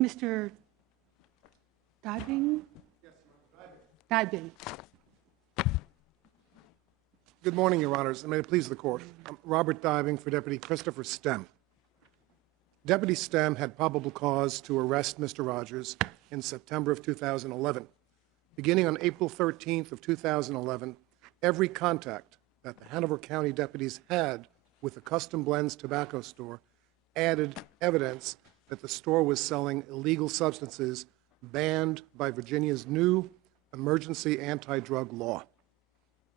Mr. Dybing? Yes, Dybing. Dybing. Good morning, Your Honors, and may it please the Court. I'm Robert Dybing for Deputy Christopher Stem. Deputy Stem had probable cause to arrest Mr. Rogers in September of 2011. Beginning on April 13th of 2011, every contact that the Hanover County deputies had with the Custom Blends tobacco store added evidence that the store was selling illegal substances banned by Virginia's new emergency anti-drug law.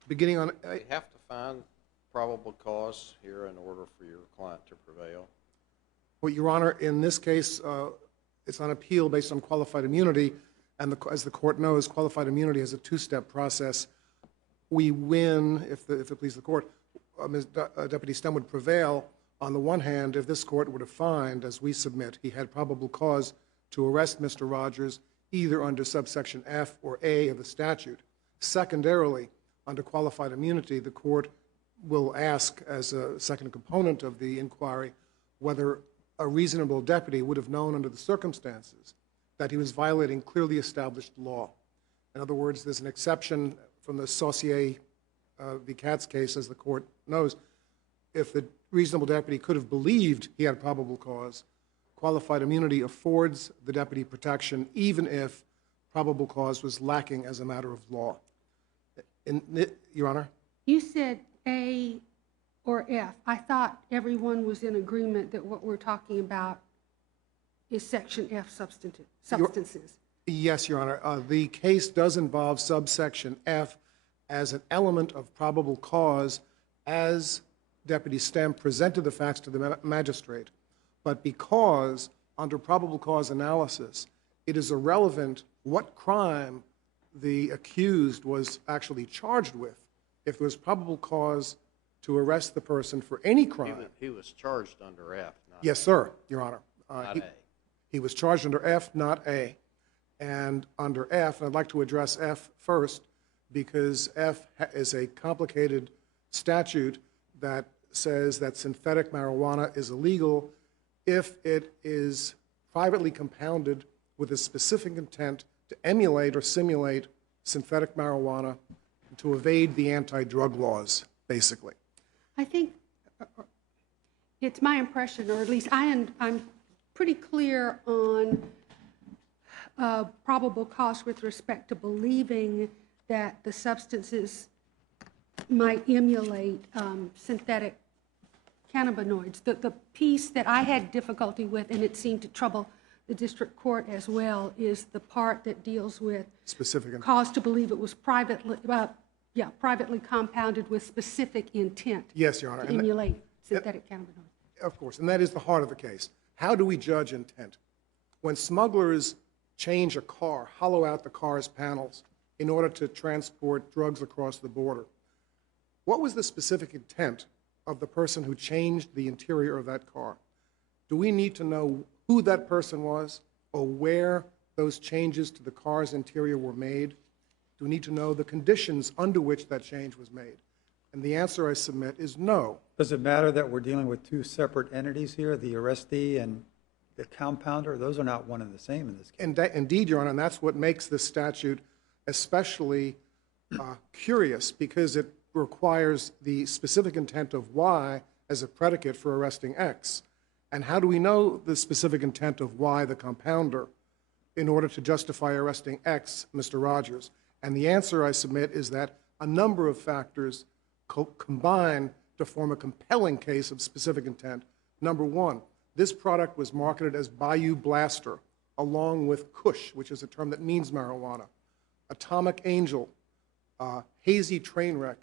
Beginning on... You have to find probable cause here in order for your client to prevail. Well, Your Honor, in this case, it's on appeal based on qualified immunity, and as the Court knows, qualified immunity is a two-step process. We win, if it pleases the Court, Deputy Stem would prevail on the one hand if this Court were to find, as we submit, he had probable cause to arrest Mr. Rogers either under subsection F or A of the statute. Secondarily, under qualified immunity, the Court will ask, as a second component of the inquiry, whether a reasonable deputy would have known under the circumstances that he was violating clearly established law. In other words, there's an exception from the Saucier v. Katz case, as the Court knows. If the reasonable deputy could have believed he had probable cause, qualified immunity affords the deputy protection even if probable cause was lacking as a matter of law. Your Honor? You said A or F. I thought everyone was in agreement that what we're talking about is Section F substances. Yes, Your Honor. The case does involve subsection F as an element of probable cause as Deputy Stem presented the facts to the magistrate. But because, under probable cause analysis, it is irrelevant what crime the accused was actually charged with, if there was probable cause to arrest the person for any crime. He was charged under F, not Yes, sir, Your Honor. not A. He was charged under F, not A. And under F, and I'd like to address F first, because F is a complicated statute that says that synthetic marijuana is illegal if it is privately compounded with a specific intent to emulate or simulate synthetic marijuana to evade the anti-drug laws, basically. I think it's my impression, or at least I'm pretty clear on probable cause with respect to believing that the substances might emulate synthetic cannabinoids. The piece that I had difficulty with, and it seemed to trouble the district court as well, is the part that deals with Specific cause to believe it was privately compounded with specific intent. Yes, Your Honor. To emulate synthetic cannabinoids. Of course, and that is the heart of the case. How do we judge intent? When smugglers change a car, hollow out the car's panels in order to transport drugs across the border, what was the specific intent of the person who changed the interior of that car? Do we need to know who that person was or where those changes to the car's interior were made? Do we need to know the conditions under which that change was made? And the answer I submit is no. Does it matter that we're dealing with two separate entities here, the arrestee and the compounder? Those are not one and the same in this case. Indeed, Your Honor, and that's what makes this statute especially curious, because it requires the specific intent of Y as a predicate for arresting X. And how do we know the specific intent of Y, the compounder, in order to justify arresting X, Mr. Rogers? And the answer I submit is that a number of factors combine to form a compelling case of specific intent. Number one, this product was marketed as Bayou Blaster, along with Kush, which is a term that means marijuana, Atomic Angel, Hazy Trainwreck.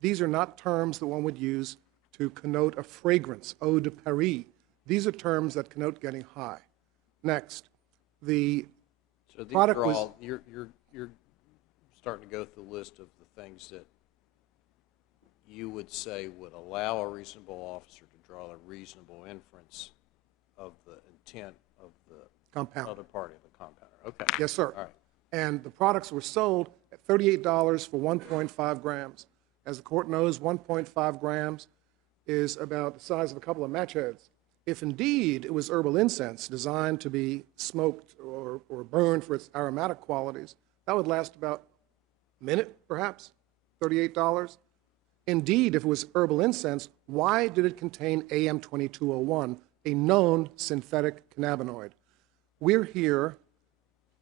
These are not terms that one would use to connote a fragrance, Eau de Paris. These are terms that connote getting high. Next, the product was... So these are all, you're starting to go through the list of the things that you would say would allow a reasonable officer to draw a reasonable inference of the intent of the other party of the compounder. Okay. Yes, sir. All right. And the products were sold at $38 for 1.5 grams. As the court knows, 1.5 grams is about the size of a couple of match heads. If indeed it was herbal incense designed to be smoked or burned for its aromatic qualities, that would last about a minute, perhaps, $38. Indeed, if it was herbal incense, why did it contain AM2201, a known synthetic cannabinoid? We're here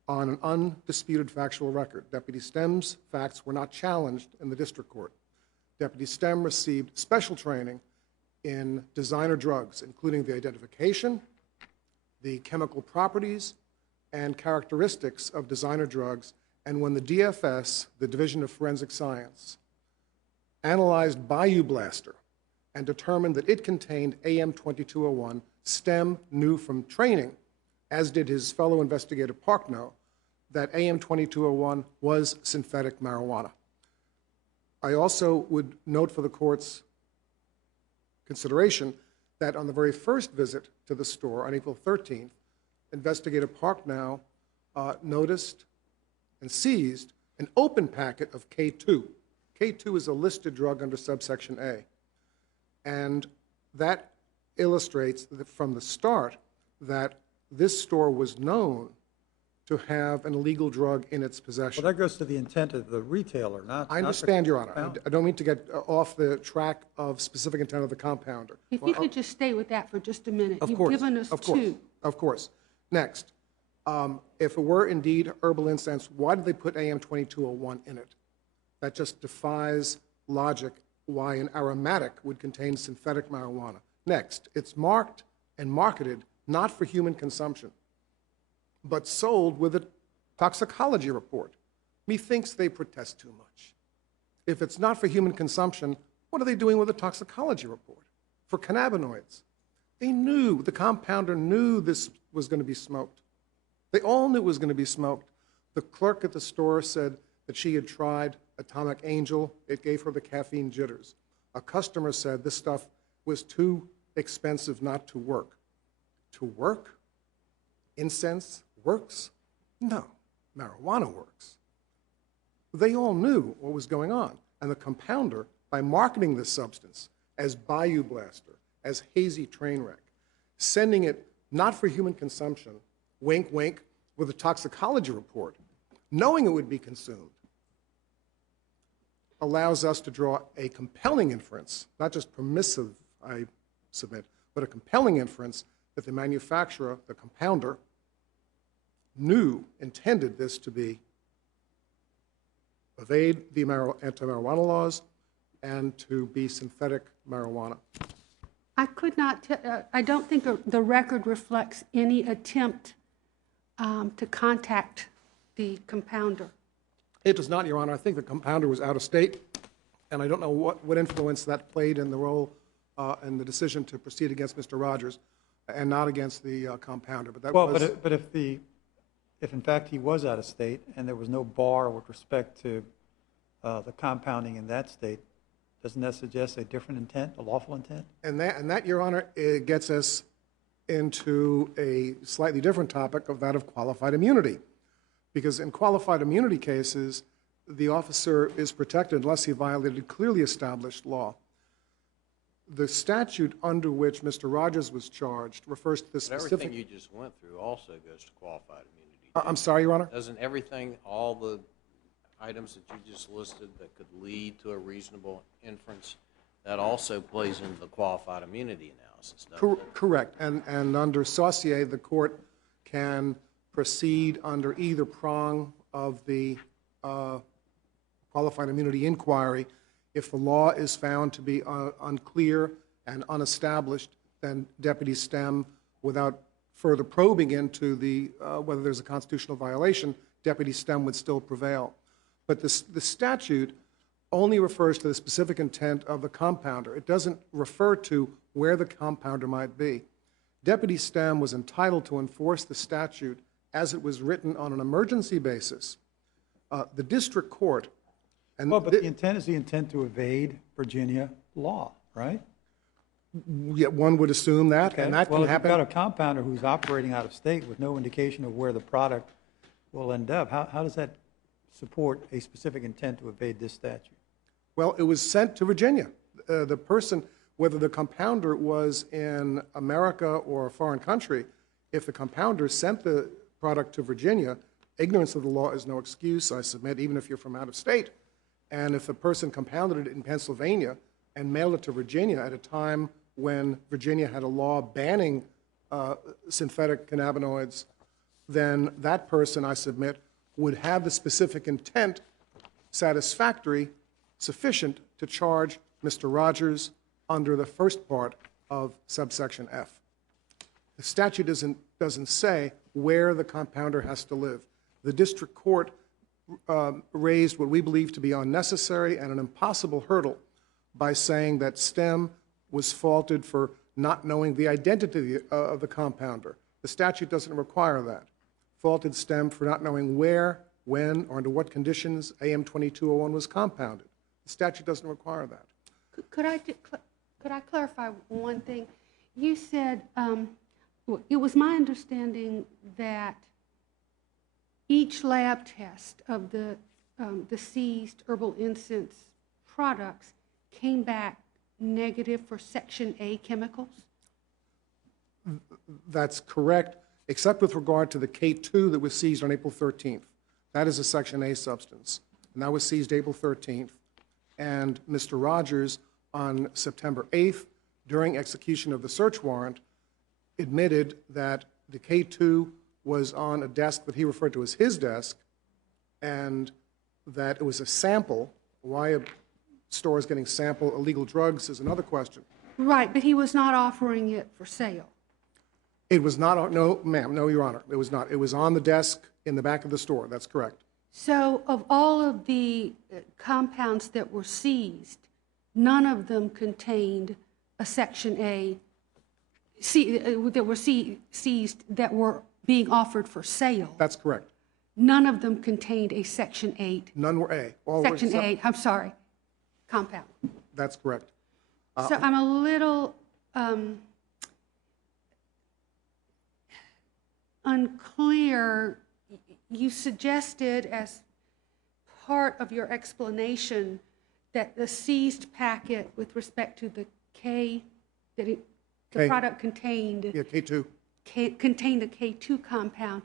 on an undisputed factual record. Deputy Stem's facts were not challenged in the district court. Deputy Stem received special training in designer drugs, including the identification, the chemical properties, and characteristics of designer drugs. And when the DFS, the Division of Forensic Science, analyzed Bayou Blaster and determined that it contained AM2201, Stem knew from training, as did his fellow investigator Parkno, that AM2201 was synthetic marijuana. I also would note for the court's consideration that on the very first visit to the store on April 13th, Investigator Parknow noticed and seized an open packet of K2. K2 is a listed drug under subsection A. And that illustrates that from the start that this store was known to have an illegal drug in its possession. Well, that goes to the intent of the retailer, not I understand, Your Honor. compounder. I don't mean to get off the track of specific intent of the compounder. If you could just stay with that for just a minute. Of You've course, given us of course, two. of course. Next, if it were indeed herbal incense, why did they put AM2201 in it? That just defies logic why an aromatic would contain synthetic marijuana. Next, it's marked and marketed not for human consumption, but sold with a toxicology report. Methinks they protest too much. If it's not for human consumption, what are they doing with a toxicology report? For cannabinoids. They knew, the compounder knew this was going to be smoked. They all knew it was going to be smoked. The clerk at the store said that she had tried Atomic Angel. It gave her the caffeine jitters. A customer said this stuff was too expensive not to work. To work? Incense works? No, marijuana works. They all knew what was going on. And the compounder, by marketing this substance as Bayou Blaster, as Hazy Trainwreck, sending it not for human consumption, wink, wink, with a toxicology report, knowing it would be consumed, allows us to draw a compelling inference, not just permissive, I submit, but a compelling inference that the manufacturer, the compounder, intended this to be evade the anti-marijuana laws and to be synthetic marijuana. I could not, I don't think the record reflects any attempt to contact the compounder. It does not, Your Honor. I think the compounder was out of state, and I don't know what influence that played in the role and the decision to proceed against Mr. Rogers and not against the compounder. But that was... But if in fact he was out of state and there was no bar with respect to the compounding in that state, doesn't that suggest a different intent, a lawful intent? And that, Your Honor, it gets us into a slightly different topic of that of qualified immunity. Because in qualified immunity cases, the officer is protected unless he violated clearly established law. The statute under which Mr. Rogers was charged refers to the But specific... everything you just went through also goes to qualified immunity. I'm sorry, Your Honor? Doesn't everything, all the items that you just listed that could lead to a reasonable inference, that also plays into the qualified immunity analysis, doesn't it? Correct. And under Saucier, the court can proceed under either prong of the qualified immunity inquiry. If the law is found to be unclear and unestablished, then Deputy Stem, without further probing into the whether there's a constitutional violation, Deputy Stem would still prevail. But the statute only refers to the specific intent of the compounder. It doesn't refer to where the compounder might be. Deputy Stem was entitled to enforce the statute as it was written on an emergency basis. The district court... Well, but the intent is the intent to evade Virginia law, right? Yet one would assume that, Okay. and that well, can if happen. you've got a compounder who's operating out of state with no indication of where the product will end up, how does that support a specific intent to evade this statute? Well, it was sent to Virginia. The person, whether the compounder was in America or a foreign country, if the compounder sent the product to Virginia, ignorance of the law is no excuse, I submit, even if you're from out of state. And if the person compounded it in Pennsylvania and mailed it to Virginia at a time when Virginia had a law banning synthetic cannabinoids, then that person, I submit, would have the specific intent satisfactory, sufficient to charge Mr. Rogers under the first part of subsection F. The statute doesn't say where the compounder has to live. The district court raised what we believe to be unnecessary and an impossible hurdle by saying that STEM was faulted for not knowing the identity of the compounder. The statute doesn't require that. Faulted STEM for not knowing where, when, or under what conditions AM 2201 was compounded. The statute doesn't require that. Could I clarify one thing? You said, it was my understanding that each lab test of the seized herbal incense products came back negative for Section A chemicals? That's correct, except with regard to the K2 that was seized on April 13th. That is a Section A substance, and that was seized April 13th. And Mr. Rogers, on September 8th, during execution of the search warrant, admitted that the K2 was on a desk that he referred to as his desk, and that it was a sample. Why a store is getting sample illegal drugs is another question. Right, but he was not offering it for sale. It was not, no, ma'am, no, Your Honor, it was not. It was on the desk in the back of the store, that's correct. So of all of the compounds that were seized, none of them contained a Section A, that were seized that were being offered for sale. That's correct. None of them contained a Section 8. None were A. All were Section 8, I'm sorry, compound. That's correct. So I'm a little unclear. You suggested as part of your explanation that the seized packet with respect to the K, that the K. product contained, Yeah, K2. contained the K2 compound,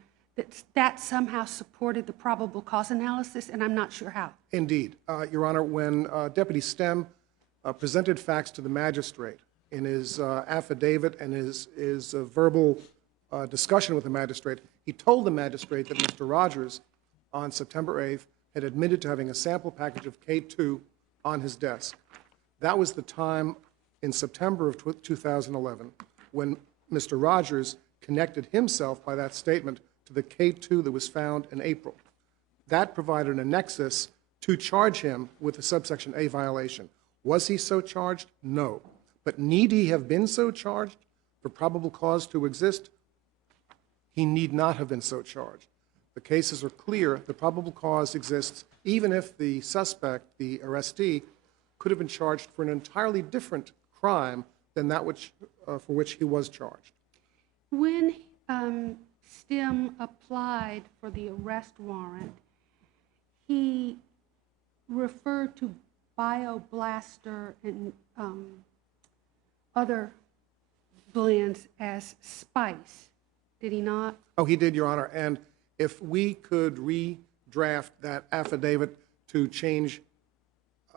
that somehow supported the probable cause analysis, and I'm not sure how. Indeed. Your Honor, when Deputy Stem presented facts to the magistrate in his affidavit and his verbal discussion with the magistrate, he told the magistrate that Mr. Rogers, on September 8th, had admitted to having a sample package of K2 on his desk. That was the time in September of 2011 when Mr. Rogers connected himself by that statement to the K2 that was found in April. That provided a nexus to charge him with a subsection A violation. Was he so charged? No. But need he have been so charged for probable cause to exist? He need not have been so charged. The cases are clear. The probable cause exists even if the suspect, the arrestee, could have been charged for an entirely different crime than that for which he was charged. When Stem applied for the arrest warrant, he referred to BioBlaster and other blends as spice, did he not? Oh, he did, Your Honor. And if we could redraft that affidavit to change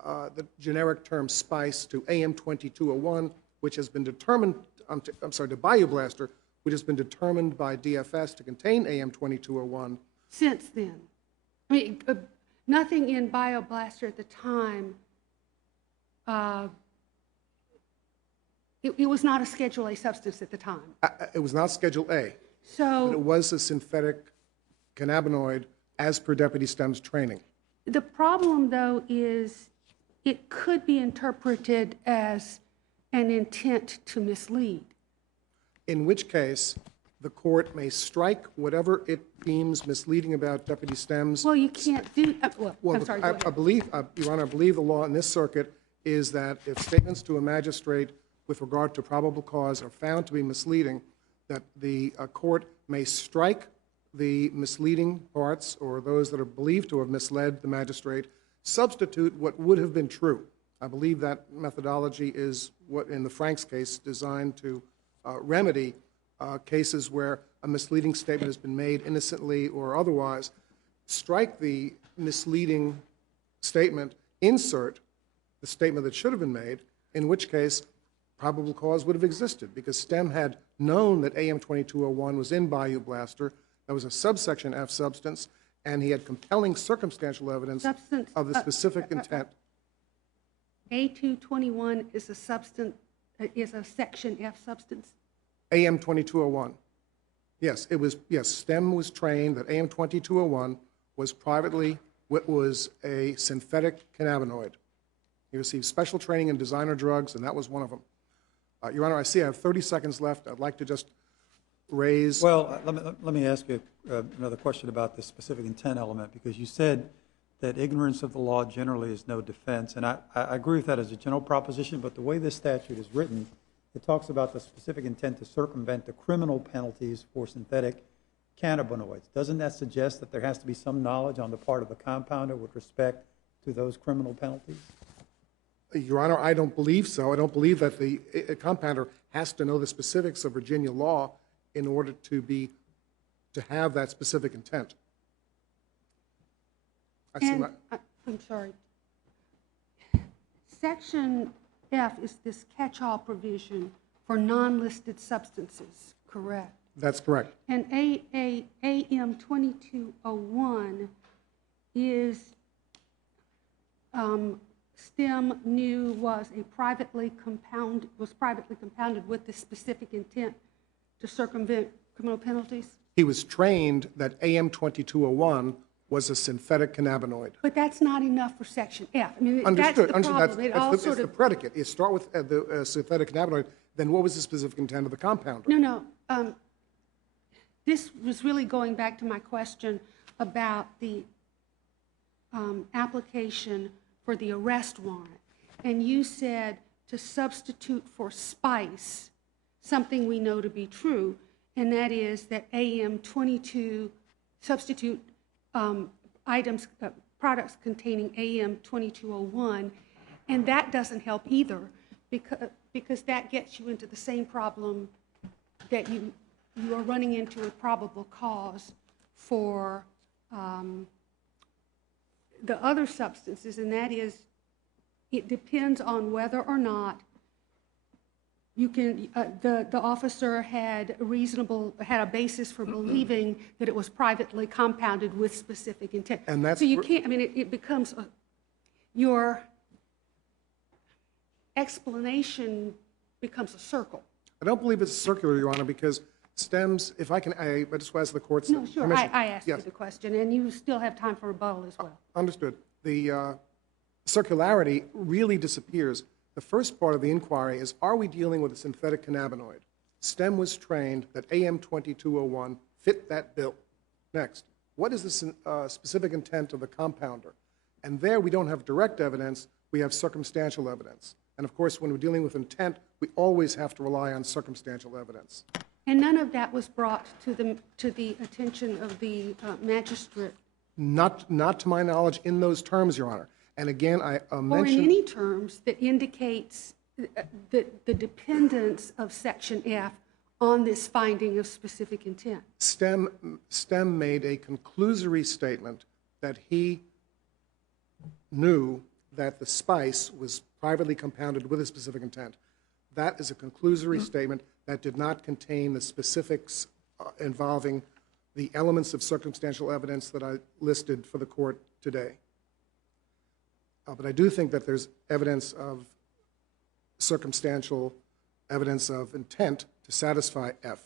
the generic term spice to AM 2201, which has been determined, I'm sorry, to BioBlaster, which has been determined by DFS to contain AM 2201. Since then? I mean, nothing in BioBlaster at the time, it was not a Schedule A substance at the time. It was not Schedule A, but it So was a synthetic cannabinoid as per Deputy Stem's training. the problem, though, is it could be interpreted as an intent to mislead. In which case, the court may strike whatever it deems misleading about Deputy Stem's. Well, you can't do, Well, I'm sorry, go ahead. I believe, Your Honor, I believe the law in this circuit is that if statements to a magistrate with regard to probable cause are found to be misleading, that the court may strike the misleading parts or those that are believed to have misled the magistrate, substitute what would have been true. I believe that methodology is what, in the Franks case, designed to remedy cases where a misleading statement has been made innocently or otherwise. Strike the misleading statement, insert the statement that should have been made, in which case probable cause would have existed, because STEM had known that AM-2201 was in Bayou Blaster. That was a subsection F substance, and he had compelling circumstantial evidence of the specific intent. A221 is a substance, is a section F substance? AM-2201. Yes, it was, yes, STEM was trained that AM-2201 was a synthetic cannabinoid. He received special training in designer drugs, and that was one of them. Your Honor, I see I have 30 seconds left. I'd like to just raise... Well, let me ask you another question about the specific intent element, because you said that ignorance of the law generally is no defense, and I agree with that as a general proposition, but the way this statute is written, it talks about the specific intent to circumvent the criminal penalties for synthetic cannabinoids. Doesn't that suggest that there has to be some knowledge on the part of the compounder with respect to those criminal penalties? Your Honor, I don't believe so. I don't believe that the compounder has to know the specifics of Virginia law in order to have that specific intent. I'm sorry. Section F is this catch-all provision for non-listed substances, correct? That's correct. And AM-2201 is, STEM knew was privately compounded with the specific intent to circumvent criminal penalties? He was trained that AM-2201 was a synthetic cannabinoid. But that's not enough for Section F. I mean, Understood. that's the problem. It's the predicate. You start with the synthetic cannabinoid, then what was the specific intent of the compounder? No. This was really going back to my question about the application for the arrest warrant. And you said to substitute for spice something we know to be true, and that is that AM-22, substitute items, products containing AM-2201, and that doesn't help either, because that gets you into the same problem that you are running into a probable cause for the other substances, and that is it depends on whether or not you can, the officer had a basis for believing that it was privately compounded with specific intent. And that's so you can't, I mean, it becomes, your explanation becomes a circle. I don't believe it's circular, Your Honor, because STEM's, if I can, I just ask the court's No, sure, permission. I asked you Yes. the question, and you still have time for rebuttal as well. Understood. The circularity really disappears. The first part of the inquiry is, are we dealing with a synthetic cannabinoid? STEM was trained that AM-2201 fit that bill. Next, what is the specific intent of the compounder? And there we don't have direct evidence, we have circumstantial evidence. And of course, when we're dealing with intent, we always have to rely on circumstantial evidence. And none of that was brought to the attention of the magistrate? Not to my knowledge in those terms, Your Honor. And again, I mentioned... Or in any terms that indicates the dependence of Section F on this finding of specific intent. STEM made a conclusory statement that he knew that the spice was privately compounded with a specific intent. That is a conclusory statement that did not contain the specifics involving the elements of circumstantial evidence that I listed for the court today. But I do think that there's evidence of circumstantial evidence of intent to satisfy F.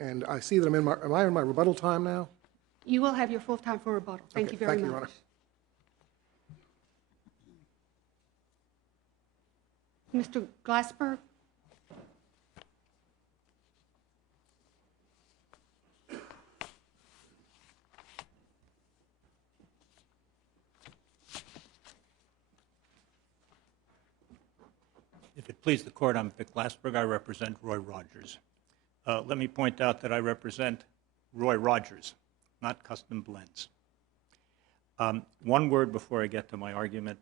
And I see that am I in my rebuttal time now? You will have your full time for rebuttal. Thank Okay, you very thank you, Your much. Honor. Mr. Glassberg? If it please the court, I'm Vic Glassberg. I represent Roy Rogers. Let me point out that I represent Roy Rogers, not Custom Blends. One word before I get to my argument.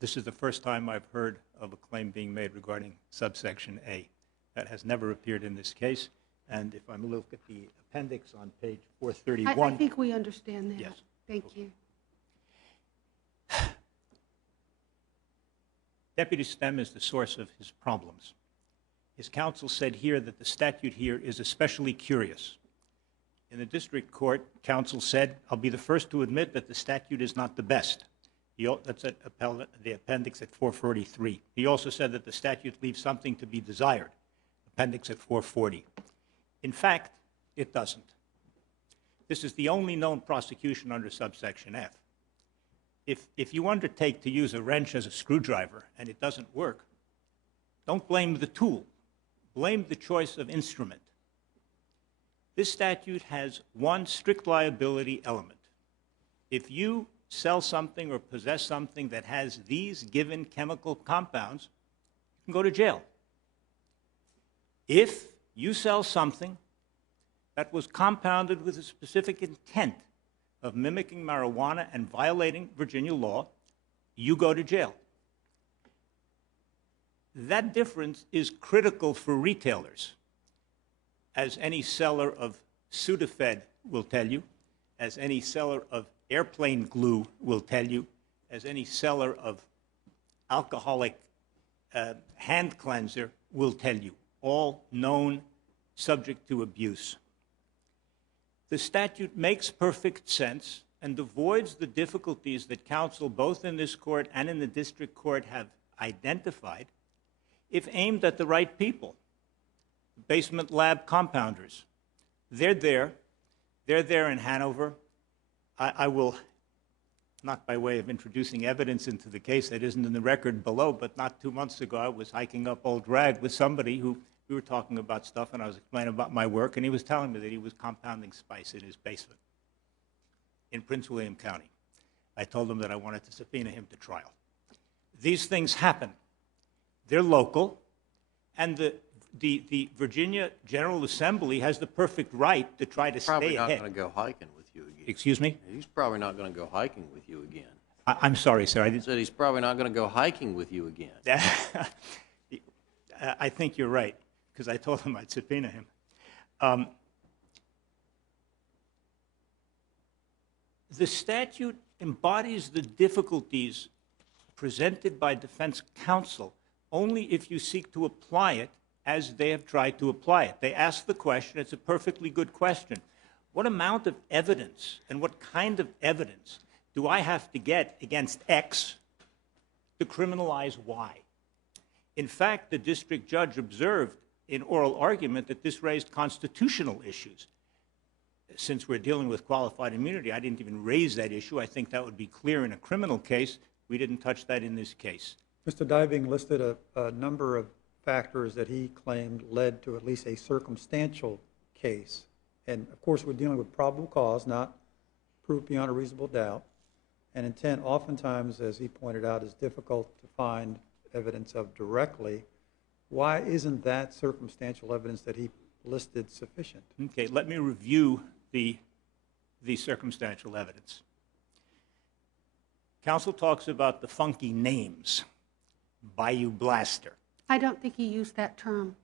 This is the first time I've heard of a claim being made regarding subsection A. That has never appeared in this case, and if I'm look at the appendix on page I 431. think we understand that. Yes. Thank you. Deputy Stem is the source of his problems. His counsel said here that the statute here is especially curious. In the district court, counsel said, I'll be the first to admit that the statute is not the best. That's at the appendix at 443. He also said that the statute leaves something to be desired, appendix at 440. In fact, it doesn't. This is the only known prosecution under subsection F. If you undertake to use a wrench as a screwdriver and it doesn't work, don't blame the tool. Blame the choice of instrument. This statute has one strict liability element. If you sell something or possess something that has these given chemical compounds, you can go to jail. If you sell something that was compounded with a specific intent of mimicking marijuana and violating Virginia law, you go to jail. That difference is critical for retailers, as any seller of Sudafed will tell you, as any seller of airplane glue will tell you, as any seller of alcoholic hand cleanser will tell you, all known, subject to abuse. The statute makes perfect sense and avoids the difficulties that counsel, both in this court and in the district court, have identified if aimed at the right people. Basement lab compounders. They're there in Hanover. I will, not by way of introducing evidence into the case that isn't in the record below, but not 2 months ago, I was hiking up Old Rag with somebody who we were talking about stuff, and I was explaining about my work, and he was telling me that he was compounding spice in his basement in Prince William County. I told him that I wanted to subpoena him to trial. These things happen. They're local, and the Virginia General Assembly has the perfect right to try to Probably stay not ahead. going to go hiking with you again. Excuse me? He's probably not going to go hiking with you again. I'm sorry, sir. I I didn't. said he's probably not going to go hiking with you again. I think you're right, because I told him I'd subpoena him. The statute embodies the difficulties presented by defense counsel only if you seek to apply it as they have tried to apply it. They ask the question, it's a perfectly good question. What amount of evidence and what kind of evidence do I have to get against X to criminalize Y? In fact, the district judge observed in oral argument that this raised constitutional issues. Since we're dealing with qualified immunity, I didn't even raise that issue. I think that would be clear in a criminal case. We didn't touch that in this case. Mr. Diving listed a number of factors that he claimed led to at least a circumstantial case. And of course, we're dealing with probable cause, not proof beyond a reasonable doubt. And intent oftentimes, as he pointed out, is difficult to find evidence of directly. Why isn't that circumstantial evidence that he listed sufficient? Okay, let me review the circumstantial evidence. Counsel talks about the funky names, Bayou Blaster. I don't think he used that term.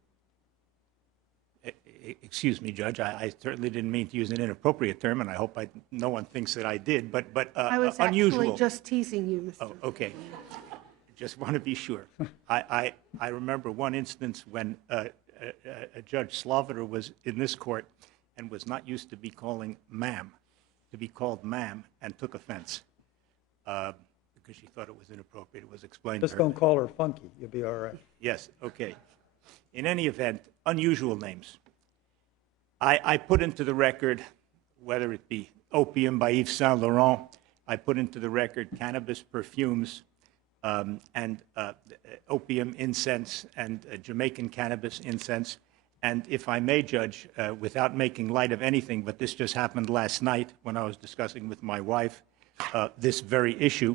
Excuse me, Judge, I certainly didn't mean to use an inappropriate term, and I hope no one thinks that I did, but I was unusual. actually just teasing you, Mr. Oh, okay. Just want to be sure. I remember one instance when Judge Sloviter was in this court and was not used to be calling ma'am, to be called ma'am, and took offense because she thought it was inappropriate. It was explained Just to her. don't call her funky. You'll be all right. Yes, okay. In any event, unusual names. I put into the record, whether it be Opium by Yves Saint Laurent, I put into the record cannabis perfumes and opium incense and Jamaican cannabis incense. And if I may, Judge, without making light of anything, but this just happened last night when I was discussing with my wife this very issue,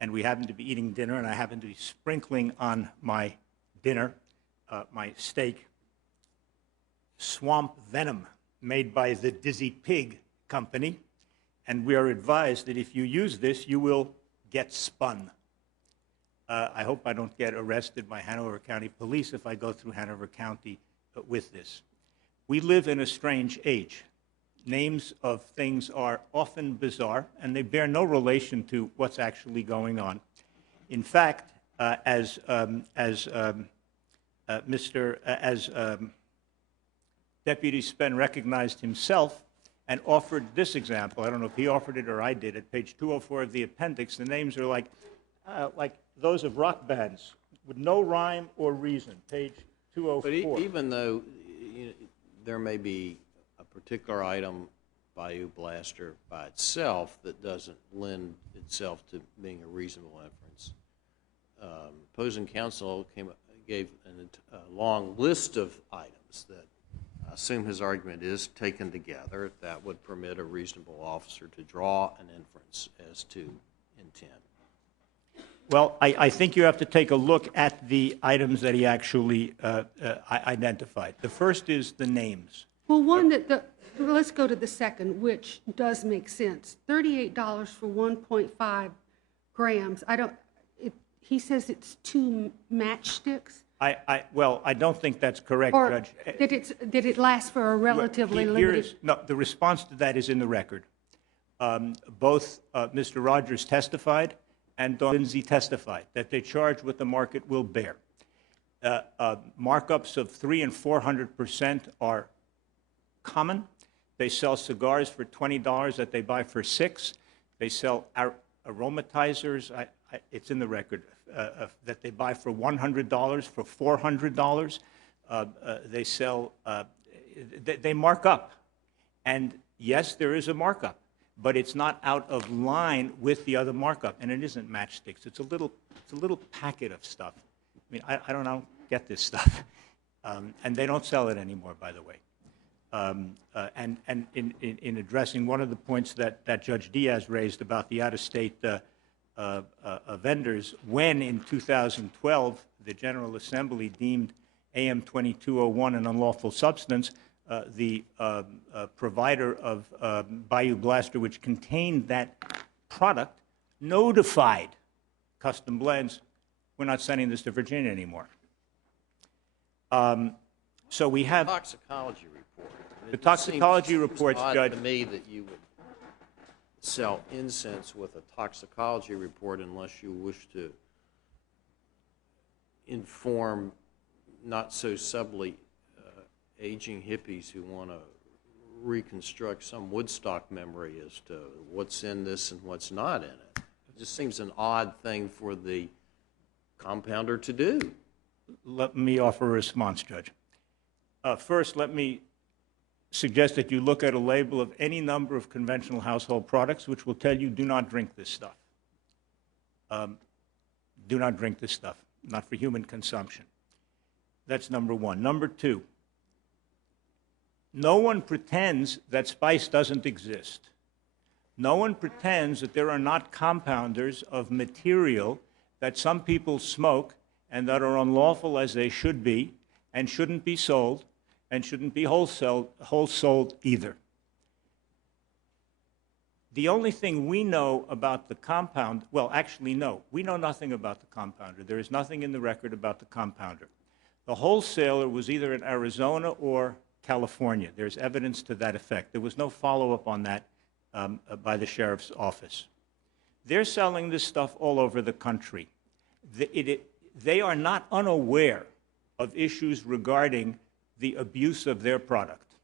and we happened to be eating dinner, and I happened to be sprinkling on my dinner, my steak, swamp venom made by the Dizzy Pig Company, and we are advised that if you use this, you will gets spun. I hope I don't get arrested by Hanover County Police if I go through Hanover County with this. We live in a strange age. Names of things are often bizarre, and they bear no relation to what's actually going on. In fact, as Deputy Spen recognized himself and offered this example, I don't know if he offered it or I did, at page 204 of the appendix, the names are like those of rock bands with no rhyme or reason, page 204. But even though there may be a particular item, Bayou Blaster by itself, that doesn't lend itself to being a reasonable inference, opposing counsel gave a long list of items that I assume his argument is taken together that would permit a reasonable officer to draw an inference as to intent. Well, I think you have to take a look at the items that he actually identified. The first is the names. Well, let's go to the second, which does make sense. $38 for 1.5 grams. He says it's 2 matchsticks? Well, I don't think that's correct, Or Judge. did it last for a relatively limited? No, the response to that is in the record. Both Mr. Rogers testified and Don Lindsay testified that they charge what the market will bear. Markups of 300% and 400% are common. They sell cigars for $20 that they buy for $6. They sell aromatizers, it's in the record, that they buy for $100, for $400. They sell, they mark up. And yes, there is a markup, but it's not out of line with the other markup, and it isn't matchsticks. It's a little packet of stuff. I mean, I don't get this stuff, and they don't sell it anymore, by the way. And in addressing one of the points that Judge Diaz raised about the out-of-state vendors, when in 2012 the General Assembly deemed AM 2201 an unlawful substance, the provider of Bayou Blaster, which contained that product, notified Custom Blends, we're not sending this to Virginia anymore. So we have Toxicology report. the toxicology reports, It's odd Judge. to me that you would sell incense with a toxicology report unless you wish to inform not so subtly aging hippies who want to reconstruct some Woodstock memory as to what's in this and what's not in it. It just seems an odd thing for the compounder to do. Let me offer a response, Judge. First, let me suggest that you look at a label of any number of conventional household products which will tell you do not drink this stuff. Do not drink this stuff, not for human consumption. That's number one. Number two, no one pretends that spice doesn't exist. No one pretends that there are not compounders of material that some people smoke and that are unlawful as they should be and shouldn't be sold and shouldn't be wholesaled either. The only thing we know about the compound, well, actually, no, we know nothing about the compounder. There is nothing in the record about the compounder. The wholesaler was either in Arizona or California. There's evidence to that effect. There was no follow-up on that by the sheriff's office. They're selling this stuff all over the country. They are not unaware of issues regarding the abuse of their product.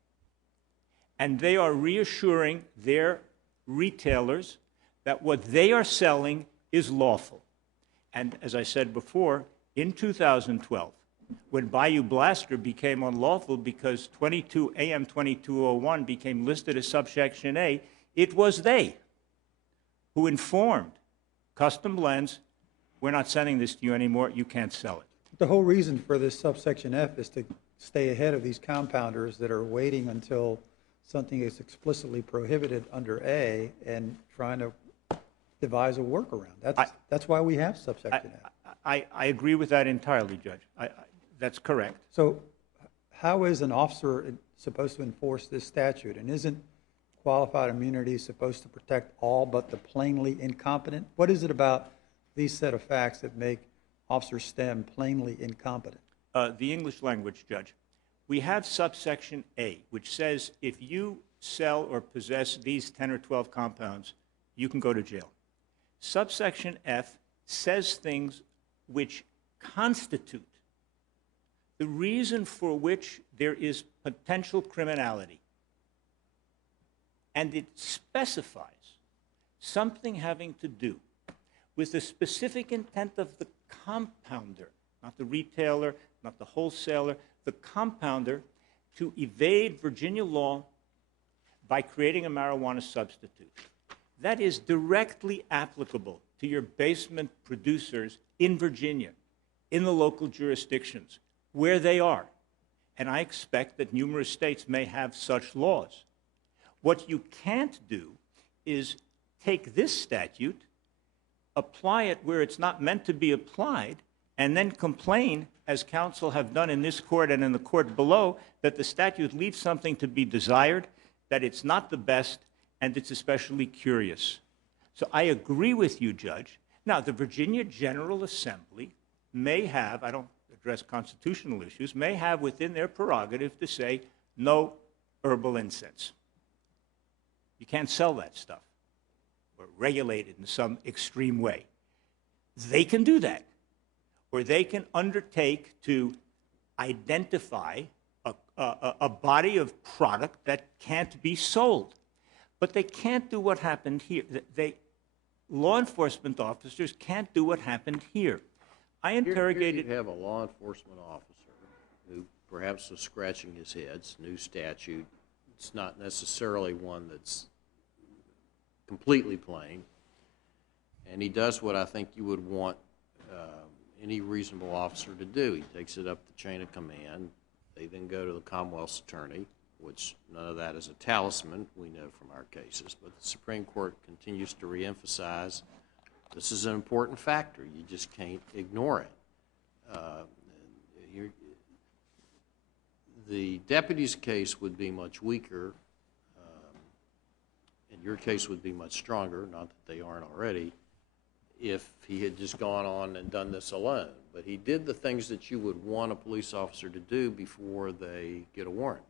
And they are reassuring their retailers that what they are selling is lawful. And as I said before, in 2012, when Bayou Blaster became unlawful because AM 2201 became listed as subsection A, it was they who informed Custom Blends, we're not sending this to you anymore, you can't sell it. The whole reason for this subsection F is to stay ahead of these compounders that are waiting until something is explicitly prohibited under A and trying to devise a workaround. That's why we have subsection F. I agree with that entirely, Judge. That's correct. So how is an officer supposed to enforce this statute? And isn't qualified immunity is supposed to protect all but the plainly incompetent? What is it about these set of facts that make Officer Stem plainly incompetent? The English language, Judge. We have subsection A, which says if you sell or possess these 10 or 12 compounds, you can go to jail. Subsection F says things which constitute the reason for which there is potential criminality. And it specifies something having to do with the specific intent of the compounder, not the retailer, not the wholesaler, the compounder, to evade Virginia law by creating a marijuana substitute. That is directly applicable to your basement producers in Virginia, in the local jurisdictions, where they are. And I expect that numerous states may have such laws. What you can't do is take this statute, apply it where it's not meant to be applied, and then complain, as counsel have done in this court and in the court below, that the statute leaves something to be desired, that it's not the best, and it's especially curious. So I agree with you, Judge. Now, the Virginia General Assembly may have, I don't address constitutional issues, may have within their prerogative to say no herbal incense. You can't sell that stuff or regulate it in some extreme way. They can do that. Or they can undertake to identify a body of product that can't be sold. But they can't do what happened here. Law enforcement officers can't do what happened here. I interrogated... Here you have a law enforcement officer who perhaps was scratching his head. It's a new statute. It's not necessarily one that's completely plain. And he does what I think you would want any reasonable officer to do. He takes it up the chain of command. They then go to the Commonwealth's attorney, which none of that is a talisman, we know from our cases. But the Supreme Court continues to reemphasize this is an important factor. You just can't ignore it. The deputy's case would be much weaker, and your case would be much stronger, not that they aren't already, if he had just gone on and done this alone. But he did the things that you would want a police officer to do before they get a warrant.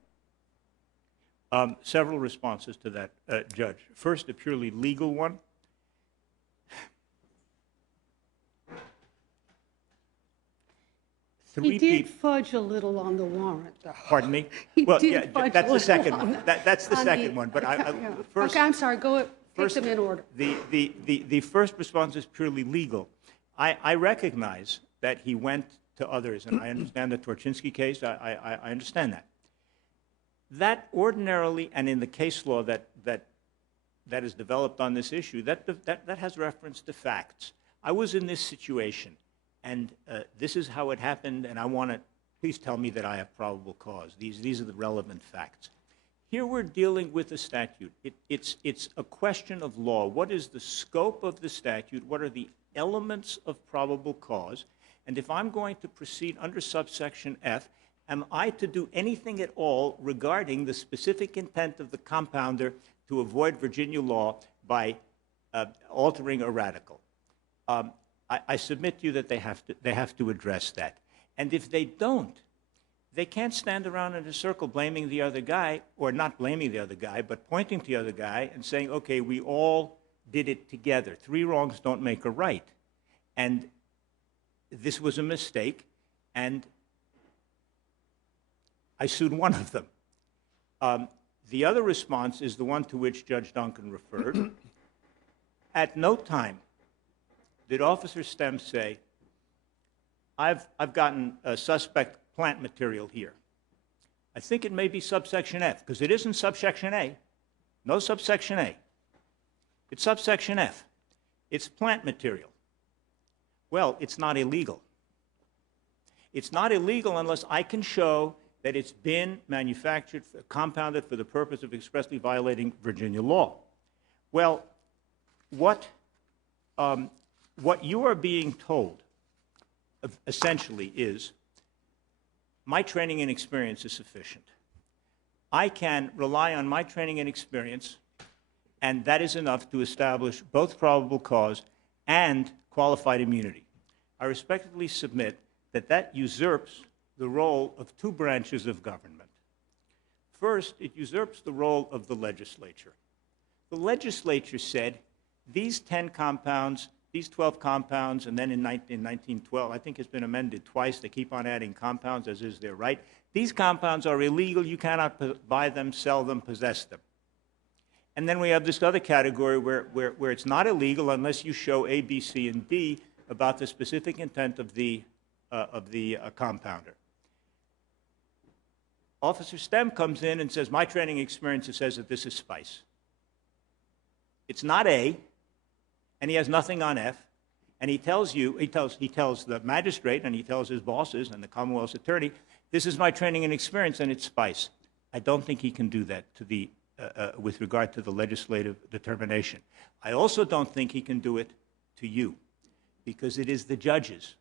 Several responses to that, Judge. First, a purely legal one. He did fudge a little on the warrant, though. Pardon me? He Well, did yeah, fudge that's a the second little one. on That's the on second one. But yeah. first, okay, I'm sorry. Take first, them in order. The first response is purely legal. I recognize that he went to others, and I understand the Torchinsky case. I understand that. That ordinarily, and in the case law that is developed on this issue, that has reference to facts. I was in this situation, and this is how it happened, and I want to, please tell me that I have probable cause. These are the relevant facts. Here we're dealing with a statute. It's a question of law. What is the scope of the statute? What are the elements of probable cause? And if I'm going to proceed under subsection F, am I to do anything at all regarding the specific intent of the compounder to avoid Virginia law by altering a radical? I submit to you that they have to address that. And if they don't, they can't stand around in a circle blaming the other guy, or not blaming the other guy, but pointing to the other guy and saying, okay, we all did it together. 3 wrongs don't make a right. And this was a mistake, and I sued one of them. The other response is the one to which Judge Duncan referred. At no time did Officer Stem say, I've gotten a suspect plant material here. I think it may be subsection F, because it isn't subsection A. No subsection A. It's subsection F. It's plant material. Well, it's not illegal. It's not illegal unless I can show that it's been manufactured, compounded for the purpose of expressly violating Virginia law. Well, what you are being told, essentially, is my training and experience is sufficient. I can rely on my training and experience, and that is enough to establish both probable cause and qualified immunity. I respectfully submit that that usurps the role of two branches of government. First, it usurps the role of the legislature. The legislature said these 10 compounds, these 12 compounds, and then in 1912, I think it's been amended twice, they keep on adding compounds, as is their right. These compounds are illegal, you cannot buy them, sell them, possess them. And then we have this other category where it's not illegal unless you show A, B, C, and D about the specific intent of the compounder. Officer Stem comes in and says, my training experience says that this is spice. It's not A, and he has nothing on F, and he tells the magistrate, and he tells his bosses and the Commonwealth's attorney, this is my training and experience, and it's spice. I don't think he can do that with regard to the legislative determination. I also don't think he can do it to you, because it is the judges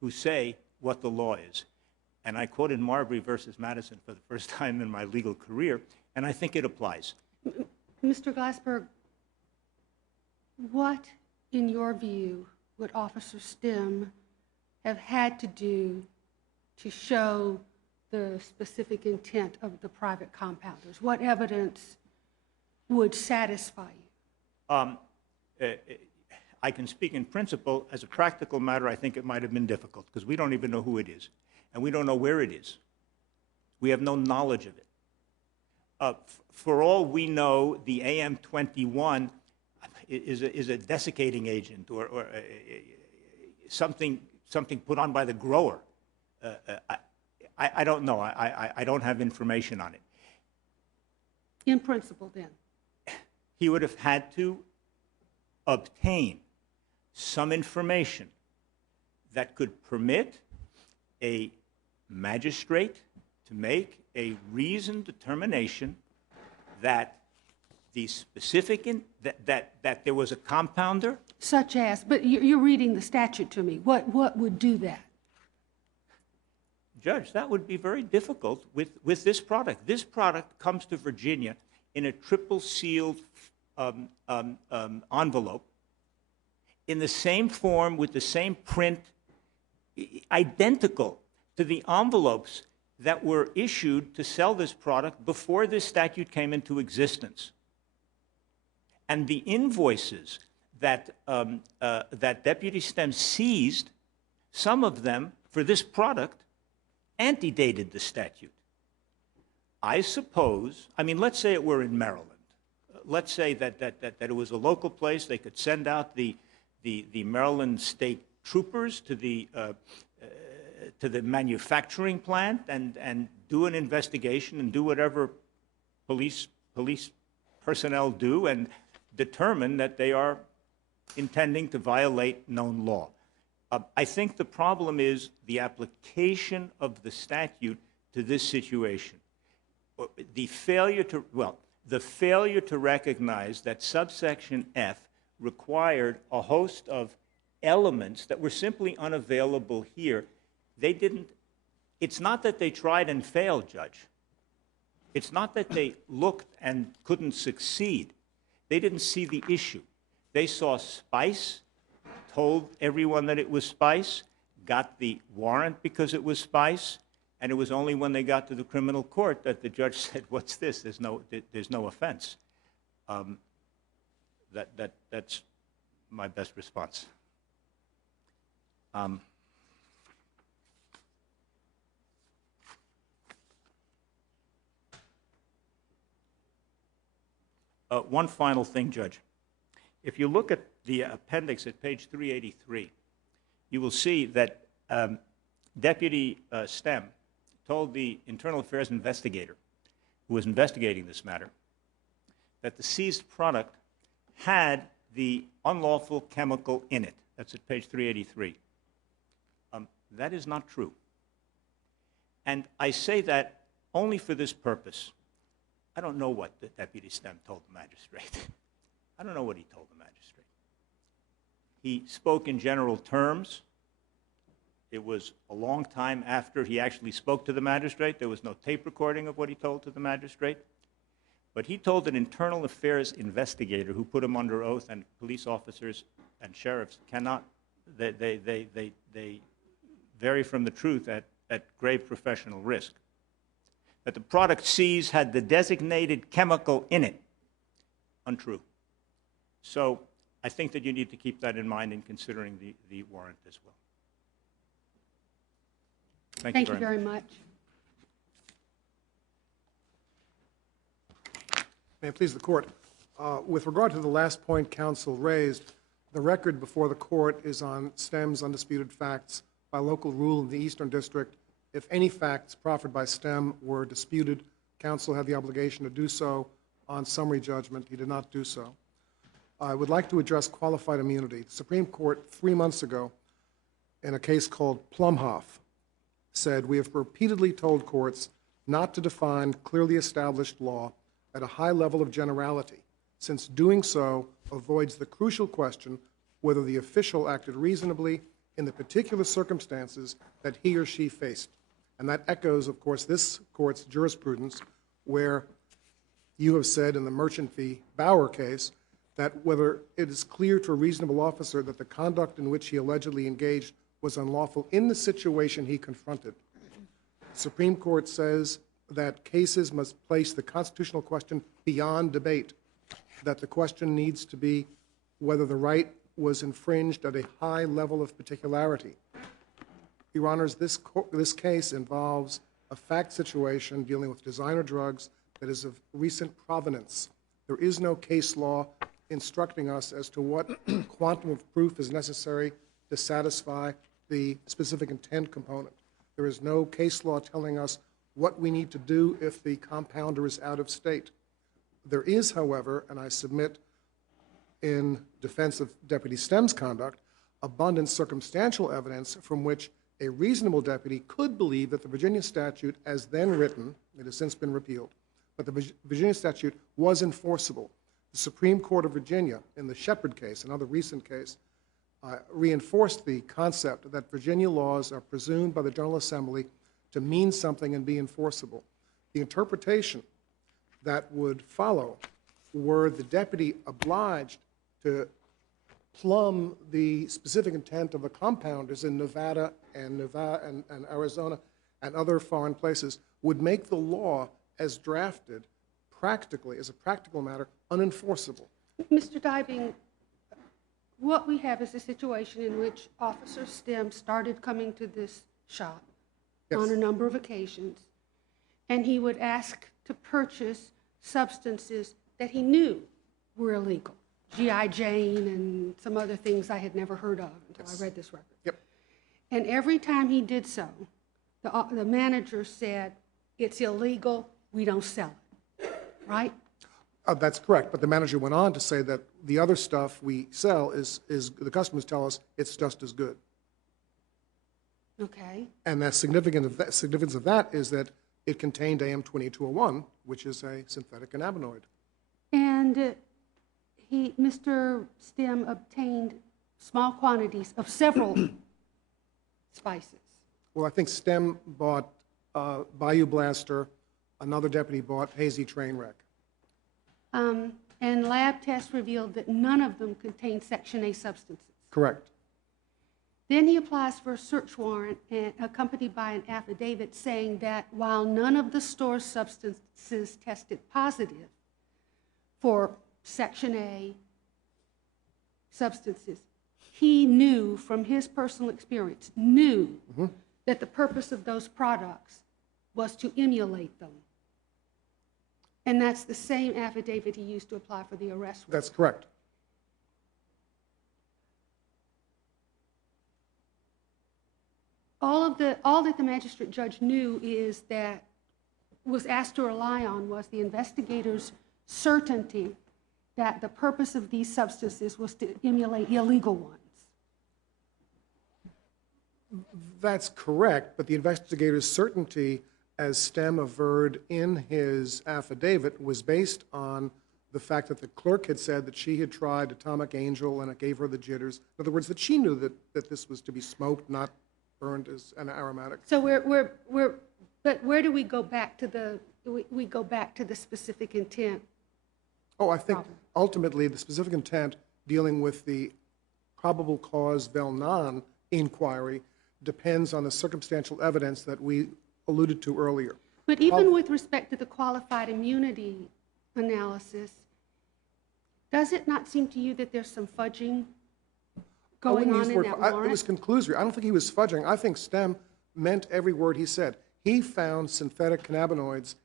who say what the law is. And I quoted Marbury versus Madison for the first time in my legal career, and I think it applies. Mr. Glassberg, what, in your view, would Officer Stem have had to do to show the specific intent of the private compounders? What evidence would satisfy you? I can speak in principle. As a practical matter, I think it might have been difficult, because we don't even know who it is, and we don't know where it is. We have no knowledge of it. For all we know, the AM-21 is a desiccating agent or something put on by the grower. I don't know. I don't have information on it. In principle, then? He would have had to obtain some information that could permit a magistrate to make a reasoned determination that the specific that there was a compounder. Such as, but you're reading the statute to me. What would do that? Judge, that would be very difficult with this product. This product comes to Virginia in a triple sealed envelope, in the same form, with the same print, identical to the envelopes that were issued to sell this product before this statute came into existence. And the invoices that Deputy Stem seized, some of them for this product, antedated the statute. I suppose, I mean, let's say it were in Maryland. Let's say that it was a local place. They could send out the Maryland state troopers to the manufacturing plant and do an investigation and do whatever police personnel do and determine that they are intending to violate known law. I think the problem is the application of the statute to this situation. The failure to recognize that subsection F required a host of elements that were simply unavailable here. It's not that they tried and failed, Judge. It's not that they looked and couldn't succeed. They didn't see the issue. They saw spice, told everyone that it was spice, got the warrant because it was spice, and it was only when they got to the criminal court that the judge said, "What's this? There's no offense." That's my best response. One final thing, Judge. If you look at the appendix at page 383, you will see that Deputy Stem told the Internal Affairs investigator who was investigating this matter that the seized product had the unlawful chemical in it. That's at page 383. That is not true. And I say that only for this purpose. I don't know what the Deputy Stem told the magistrate. I don't know what he told the magistrate. He spoke in general terms. It was a long time after he actually spoke to the magistrate. There was no tape recording of what he told to the magistrate. But he told an internal affairs investigator who put him under oath, and police officers and sheriffs cannot, they vary from the truth at grave professional risk, that the product seized had the designated chemical in it. Untrue. So I think that you need to keep that in mind in considering the warrant as well. Thank you very much. May it please the court. With regard to the last point counsel raised, the record before the court is on STEM's undisputed facts. By local rule in the Eastern District, if any facts proffered by STEM were disputed, counsel had the obligation to do so on summary judgment. He did not do so. I would like to address qualified immunity. The Supreme Court 3 months ago, in a case called Plumhoff, said, "We have repeatedly told courts not to define clearly established law at a high level of generality, since doing so avoids the crucial question whether the official acted reasonably in the particular circumstances that he or she faced." And that echoes, of course, this court's jurisprudence, where you have said in the Merchant v. Bauer case that whether it is clear to a reasonable officer that the conduct in which he allegedly engaged was unlawful in the situation he confronted. The Supreme Court says that cases must place the constitutional question beyond debate, that the question needs to be whether the right was infringed at a high level of particularity. Your Honors, this case involves a fact situation dealing with designer drugs that is of recent provenance. There is no case law instructing us as to what quantum of proof is necessary to satisfy the specific intent component. There is no case law telling us what we need to do if the compounder is out of state. There is, however, and I submit in defense of Deputy STEM's conduct, abundant circumstantial evidence from which a reasonable deputy could believe that the Virginia statute, as then written, it has since been repealed, but the Virginia statute was enforceable. The Supreme Court of Virginia, in the Shepard case, another recent case, reinforced the concept that Virginia laws are presumed by the General Assembly to mean something and be enforceable. The interpretation that would follow were the deputy obliged to plumb the specific intent of the compounders in Nevada and Arizona and other foreign places would make the law as drafted practically, as a practical matter, unenforceable. Mr. Dybing, what we have is a situation in which Officer STEM started coming to this shop on a number of occasions, and he would ask to purchase substances that he knew were illegal. G.I. Jane and some other things I had never heard of until I read this record. Yep. And every time he did so, the manager said, "It's illegal, we don't sell it," right? That's correct, but the manager went on to say that the other stuff we sell is the customers tell us it's just as good. Okay. And the significance of that is that it contained AM-2201, which is a synthetic cannabinoid. And Mr. STEM obtained small quantities of several spices. Well, I think STEM bought Bayou Blaster, another deputy bought Hazy Trainwreck. And lab tests revealed that none of them contained Section A substances. Correct. Then he applies for a search warrant accompanied by an affidavit saying that while none of the store's substances tested positive for Section A substances, he knew from his personal experience, that the purpose of those products was to emulate them. And that's the same affidavit he used to apply for the arrest warrant. That's correct. All that the magistrate judge knew is that was asked to rely on was the investigator's certainty that the purpose of these substances was to emulate illegal ones. That's correct, but the investigator's certainty, as STEM averred in his affidavit, was based on the fact that the clerk had said that she had tried Atomic Angel and it gave her the jitters. In other words, that she knew that this was to be smoked, not burned as an aromatic. So but where do we go back to we go back to the specific intent? Oh, I think ultimately the specific intent dealing with the probable cause vel non inquiry depends on the circumstantial evidence that we alluded to earlier. But even with respect to the qualified immunity analysis, does it not seem to you that there's some fudging going on in that It was warrant? conclusory. I don't think he was fudging. I think Stem meant every word he said. He found synthetic cannabinoids,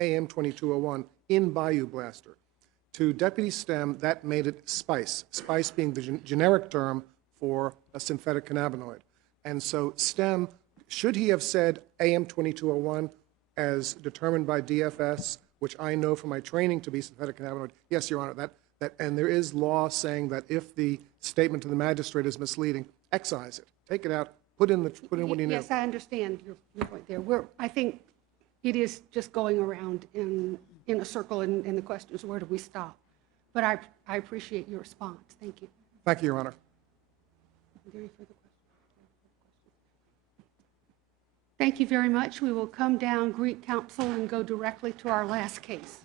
AM2201, in Bayou Blaster. To Deputy Stem, that made it spice, spice being the generic term for a synthetic cannabinoid. And so Stem, should he have said AM2201 as determined by DFS, which I know from my training to be synthetic cannabinoid? Yes, Your Honor, and there is law saying that if the statement to the magistrate is misleading, excise it, take it out, put in what you know. Yes, I understand your point there. I think it is just going around in a circle, and the question is, where do we stop? But I appreciate your response. Thank you. Thank you, Your Honor. Are there any further questions? Thank you very much. We will come down, greet counsel, and go directly to our last case.